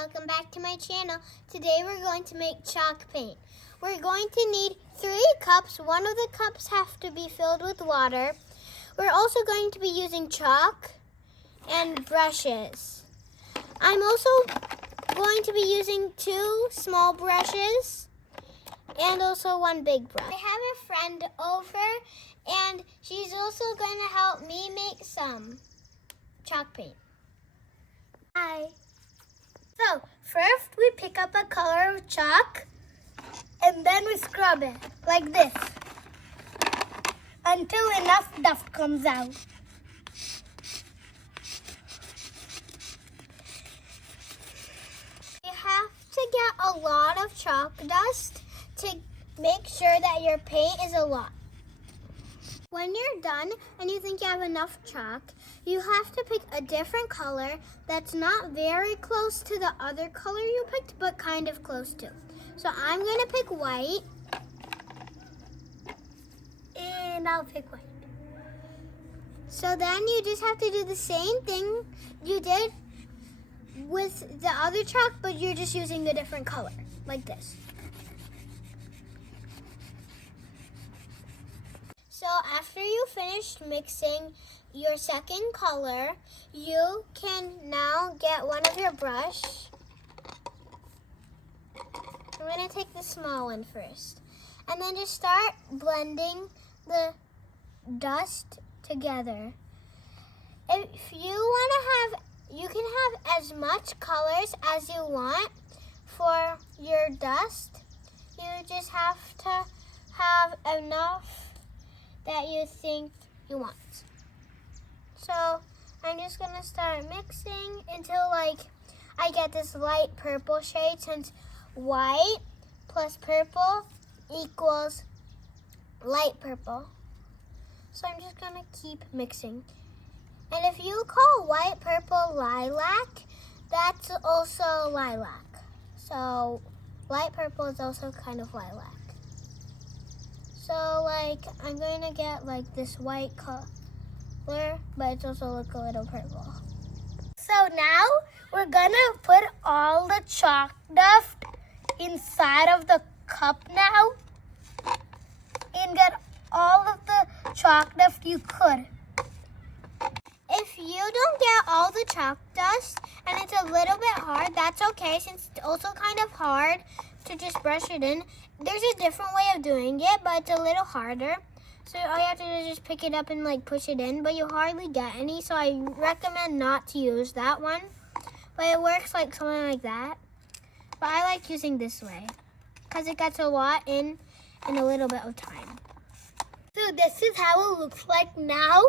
welcome back to my channel. Today we're going to make chalk paint. We're going to need 3 cups. One of the cups have to be filled with water. We're also going to be using chalk and brushes. I'm also going to be using 2 small brushes and also 1 big brush. I have a friend over and she's also going to help me make some chalk paint. Hi. So, first we pick up a color of chalk and then we scrub it like this until enough dust comes out. You have to get a lot of chalk dust to make sure that your paint is a lot. When you're done and you think you have enough chalk, you have to pick a different color that's not very close to the other color you picked, but kind of close to. So I'm going to pick white. And I'll pick white. So then you just have to do the same thing you did with the other chalk, but you're just using a different color, like this. So after you finished mixing your second color, you can now get one of your brush. I'm going to take the small one first. And then just start blending the dust together. If you want to have, you can have as much colors as you want for your dust. You just have to have enough that you think you want. So I'm just gonna start mixing until I get this light purple shade, since white plus purple equals light purple. So I'm just gonna keep mixing. And if you call white purple lilac, that's also lilac. So light purple is also kind of lilac. So I'm going to get this white color, but it's also a little purple. So now we're going to put all the chalk dust inside of the cup now and get all of the chalk dust you could. If you don't get all the chalk dust and it's a little bit hard, that's okay, since it's also kind of hard to just brush it in. There's a different way of doing it, but it's a little harder. So all you have to do is just pick it up and push it in, but you hardly get any, so I recommend not to use that one. But it works something like that. But I like using this way because it gets a lot in a little bit of time. So this is how it looks like now.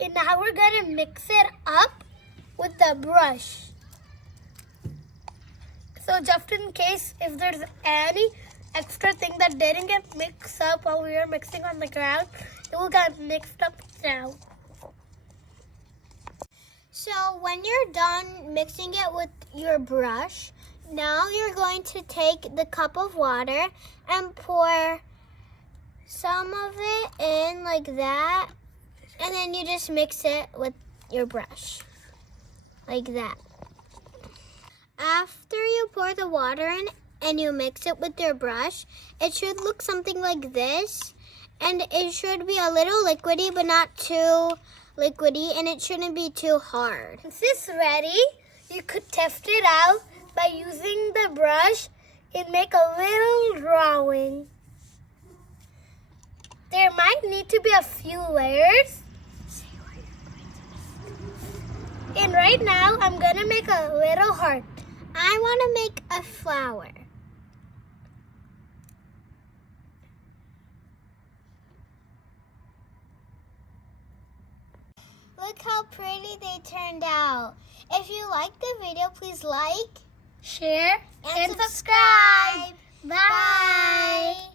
And now we're gonna mix it up with the brush. So just in case if there's any extra thing that didn't get mixed up while we were mixing on the ground, it will get mixed up now. So when you're done mixing it with your brush, now you're going to take the cup of water and pour some of it in like that. And then you just mix it with your brush, like that. After you pour the water in and you mix it with your brush, it should look something like this. And it should be a little liquidy, but not too liquidy, and it shouldn't be too hard. Once it's ready, you could test it out by using the brush and make a little drawing. There might need to be a few layers. And right now, I'm gonna make a little heart. I wanna make a flower. Look how pretty they turned out. If you liked the video, please like, share, and subscribe. Bye.